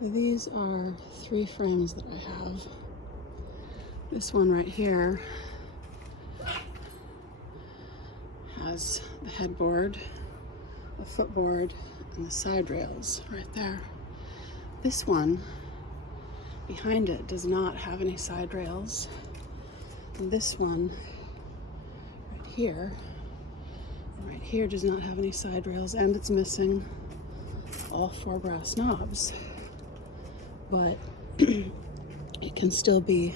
These are 3 frames that I have. This one right here has the headboard, the footboard, and the side rails right there. This one behind it does not have any side rails. And this one right here does not have any side rails, and it's missing all 4 brass knobs. But it can still be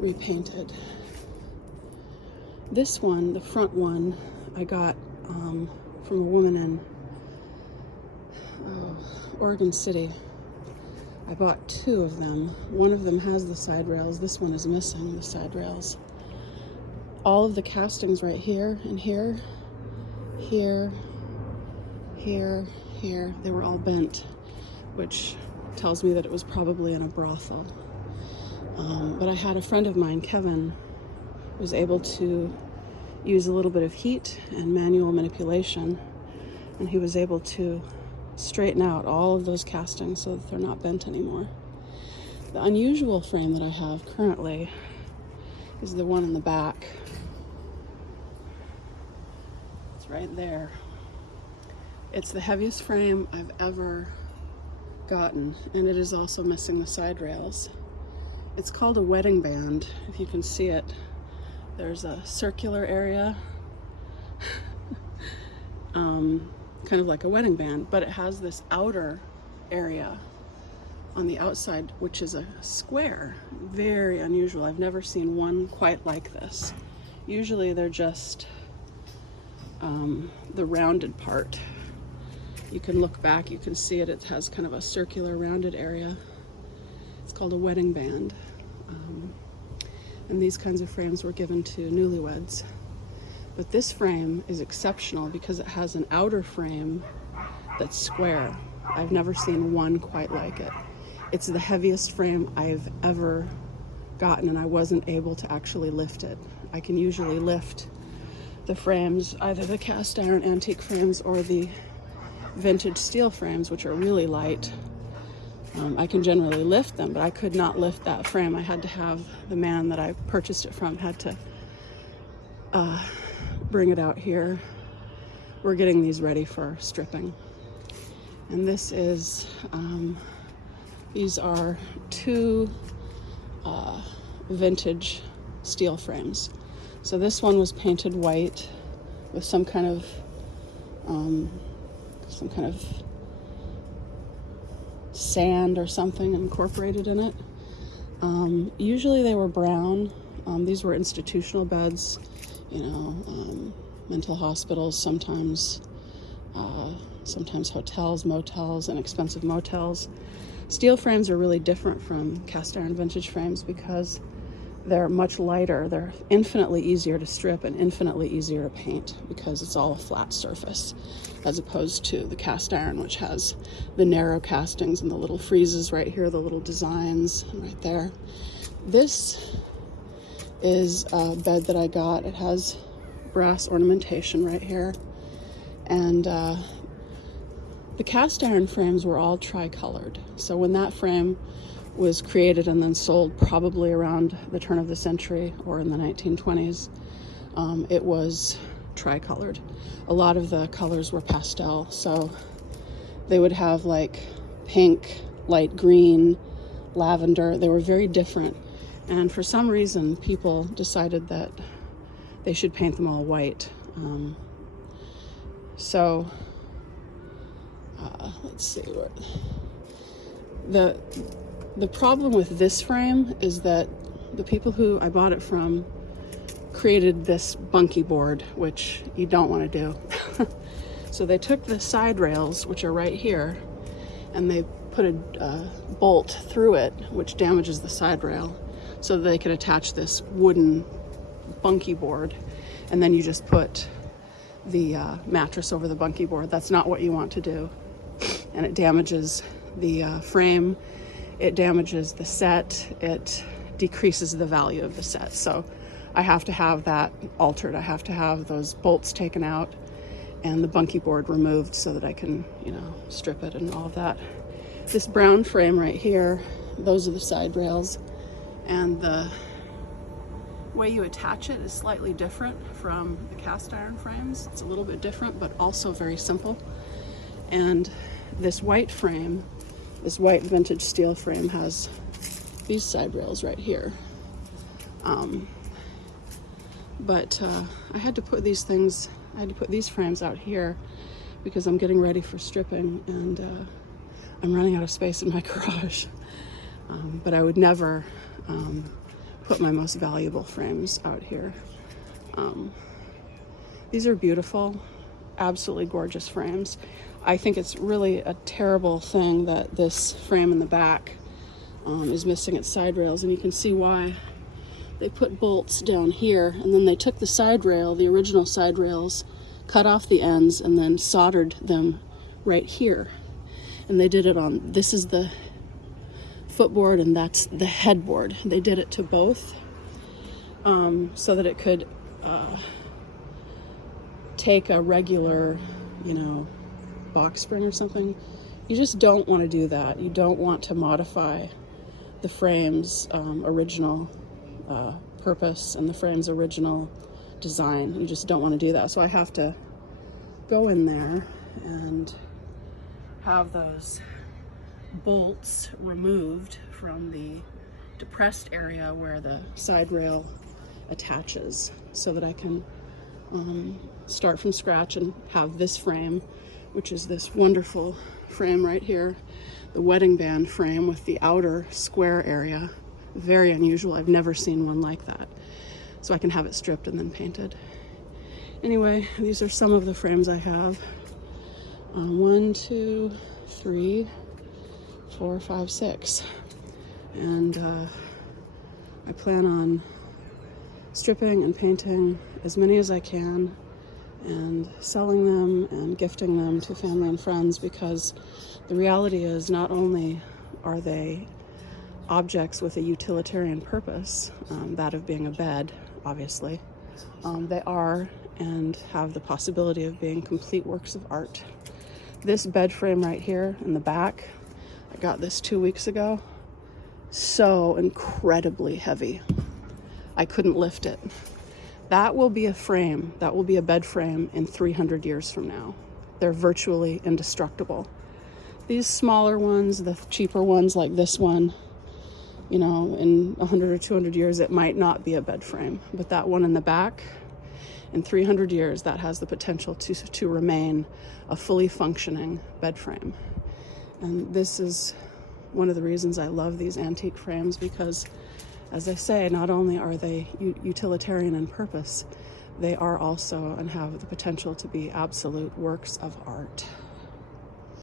repainted. This one, the front one, I got from a woman in Oregon City. I bought 2 of them. One of them has the side rails. This one is missing the side rails. All of the castings right here and here, here, they were all bent, which tells me that it was probably in a brothel. But I had a friend of mine, Kevin, was able to use a little bit of heat and manual manipulation, and he was able to straighten out all of those castings so that they're not bent anymore. The unusual frame that I have currently is the one in the back. It's right there. It's the heaviest frame I've ever gotten, and it is also missing the side rails. It's called a wedding band, if you can see it. There's a circular area, kind of like a wedding band, but it has this outer area on the outside, which is a square. Very unusual. I've never seen one quite like this. Usually they're just the rounded part. You can look back, you can see it. It has kind of a circular rounded area. It's called a wedding band. And these kinds of frames were given to newlyweds. But this frame is exceptional because it has an outer frame that's square. I've never seen one quite like it. It's the heaviest frame I've ever gotten, and I wasn't able to actually lift it. I can usually lift the frames, either the cast iron antique frames or the vintage steel frames, which are really light. I can generally lift them, but I could not lift that frame. I had to have the man that I purchased it from had to bring it out here. We're getting these ready for stripping. And this is, these are 2 vintage steel frames. So this one was painted white with some kind of sand or something incorporated in it. Usually they were brown. These were institutional beds, you know, mental hospitals, sometimes hotels, motels, and expensive motels. Steel frames are really different from cast iron vintage frames because they're much lighter. They're infinitely easier to strip and infinitely easier to paint because it's all a flat surface, as opposed to the cast iron, which has the narrow castings and the little friezes right here, the little designs right there. This is a bed that I got. It has brass ornamentation right here. And the cast iron frames were all tricolored. So when that frame was created and then sold probably around the turn of the century or in the 1920s, it was tricolored. A lot of the colors were pastel, so they would have like pink, light green, lavender. They were very different, and for some reason people decided that they should paint them all white. Let's see what the problem with this frame is that the people who I bought it from created this bunkie board, which you don't want to do. So they took the side rails, which are right here, and they put a bolt through it, which damages the side rail, so that they could attach this wooden bunkie board, and then you just put the mattress over the bunkie board. That's not what you want to do, and it damages the frame. It damages the set. It decreases the value of the set. So I have to have that altered. I have to have those bolts taken out and the bunkie board removed so that I can, you know, strip it and all of that. This brown frame right here, those are the side rails, and the way you attach it is slightly different from the cast iron frames. It's a little bit different, but also very simple. And this white frame, this white vintage steel frame, has these side rails right here. But I had to put these frames out here because I'm getting ready for stripping, and I'm running out of space in my garage. But I would never put my most valuable frames out here. These are beautiful, absolutely gorgeous frames. I think it's really a terrible thing that this frame in the back is missing its side rails, and you can see why. They put bolts down here, and then they took the side rail, the original side rails, cut off the ends, and then soldered them right here. And they did it on, this is the footboard and that's the headboard. They did it to both so that it could take a regular, box spring or something. You just don't want to do that. You don't want to modify the frame's original purpose and the frame's original design. You just don't want to do that. So I have to go in there and have those bolts removed from the depressed area where the side rail attaches, so that I can start from scratch and have this frame, which is this wonderful frame right here, the wedding band frame with the outer square area. Very unusual. I've never seen one like that. So I can have it stripped and then painted. Anyway, these are some of the frames I have. 1, 2, 3, 4, 5, 6. And I plan on stripping and painting as many as I can and selling them and gifting them to family and friends, because the reality is not only are they objects with a utilitarian purpose, that of being a bed, obviously, they are and have the possibility of being complete works of art. This bed frame right here in the back, I got this 2 weeks ago. So incredibly heavy. I couldn't lift it. That will be a frame, that will be a bed frame in 300 years from now. They're virtually indestructible. These smaller ones, the cheaper ones like this one, in 100 or 200 years, it might not be a bed frame. But that one in the back, in 300 years, that has the potential to remain a fully functioning bed frame. And this is one of the reasons I love these antique frames, because, as I say, not only are they utilitarian in purpose, they are also and have the potential to be absolute works of art.